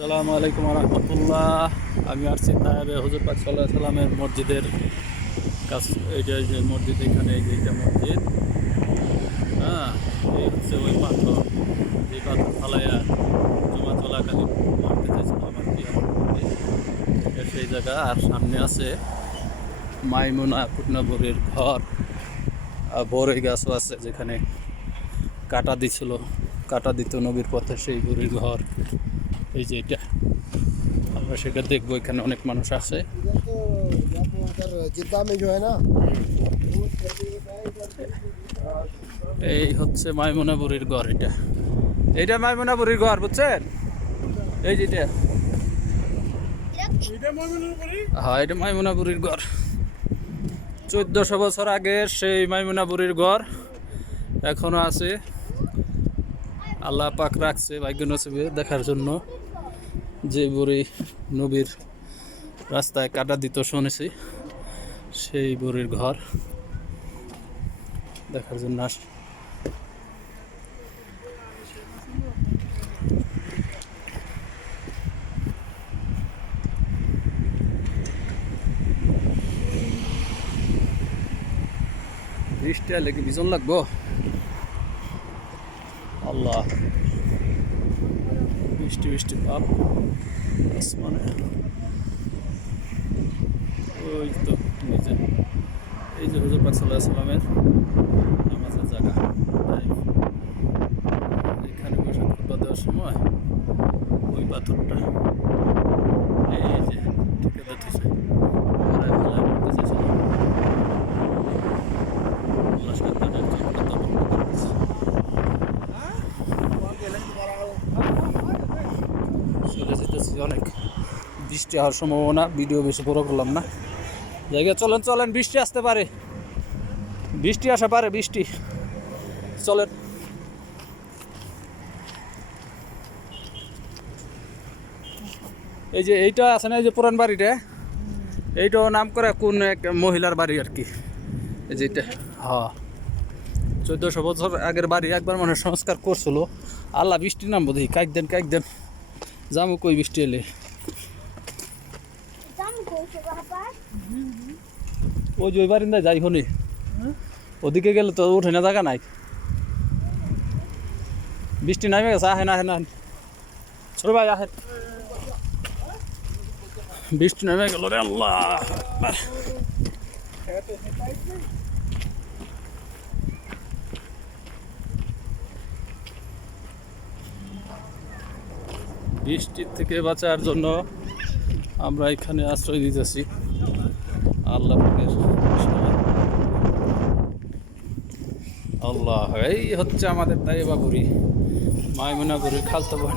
আসসালামু আলাইকুম রহমতুল্লাহ। আমি আসছি তাইবে হুজুর পাক সাল্লাল্লাহু আলাইহি সাল্লামের মসজিদের কাছ। এইটা যে মসজিদ, এখানে এই যে এটা মসজিদ। হ্যাঁ, এই হচ্ছে ওই পাথর, যে পাথর ফালাইয়া জমা চলাকালীন মারতে চাইছিল আমার প্রিয় নবী। এটা সেই জায়গা। আর সামনে আছে মাইমুনা কুটনাবুরির ঘর। আর বড়ই গাছও আছে, যেখানে কাটা দিত নবীর পথে, সেই বুড়ির ঘর। এই যে এটা আমরা সেটা দেখবো। এখানে অনেক মানুষ আছে। এই হচ্ছে মাইমুনা বুড়ির ঘর। এইটা মাইমুনা বুড়ির ঘর, বুঝছেন? এই যেটা, হ্যাঁ, এটা মাইমুনা বুড়ির ঘর। 1400 বছর আগের সেই মাইমুনা বুড়ির ঘর এখনো আছে। আল্লাহ পাক রাখছে ভাগ্য নসিবে দেখার জন্য। যে বুড়ি নবীর রাস্তায় কাটা দিত শুনেছি, সেই বুড়ির ঘর দেখার জন্য আস। বৃষ্টি এলে কি ভীষণ লাগবো। আল্লাহ, বৃষ্টি বৃষ্টি ভাব আসমানে। ওই তো এই যে হুজুর পাক সাল্লাল্লাহু আলাইহি সাল্লামের নামাজের জায়গা। তাই এখানে বসে খুতবা দেওয়ার সময় ওই পাথরটা, এই যে ঠেকে দিতেছে, ঘোড়ায় ফেলায় মারতে চাইছিল। আল্লাহ শয়তানের চক্রান্ত বন্ধ করে দিচ্ছে। চলে যেতেছি, অনেক বৃষ্টি হওয়ার সম্ভাবনা। ভিডিও বেশি বড় করলাম না। জায়গা চলেন, বৃষ্টি আসতে পারে, বৃষ্টি আসা পারে, বৃষ্টি। চলেন। এই যে এইটা আছে না, এই যে পুরান বাড়িটা, এইটাও নাম করে কোন এক মহিলার বাড়ি আর কি। এই যে এটা, হ্যাঁ, 1400 বছর আগের বাড়ি। একবার মানে সংস্কার করছিল। আল্লাহ বৃষ্টি নাম বোধ হয়, কাইক দেন যাবো কই বৃষ্টি এলে। ওই যে ওই বারিন্দায় যাই হনি, ওদিকে গেলে তো উঠে না, জায়গা নাই। বৃষ্টি নামে গেছে, আহেন ছোট ভাই আহেন। বৃষ্টি নেমে গেল রে আল্লাহ। বৃষ্টির থেকে বাঁচার জন্য আমরা এখানে আশ্রয় দিতেছি। আল্লাহ পাকের আল্লাহ। এই হচ্ছে আমাদের তাইবা বুড়ি, মাইমুনা বুড়ির খালতো বোন।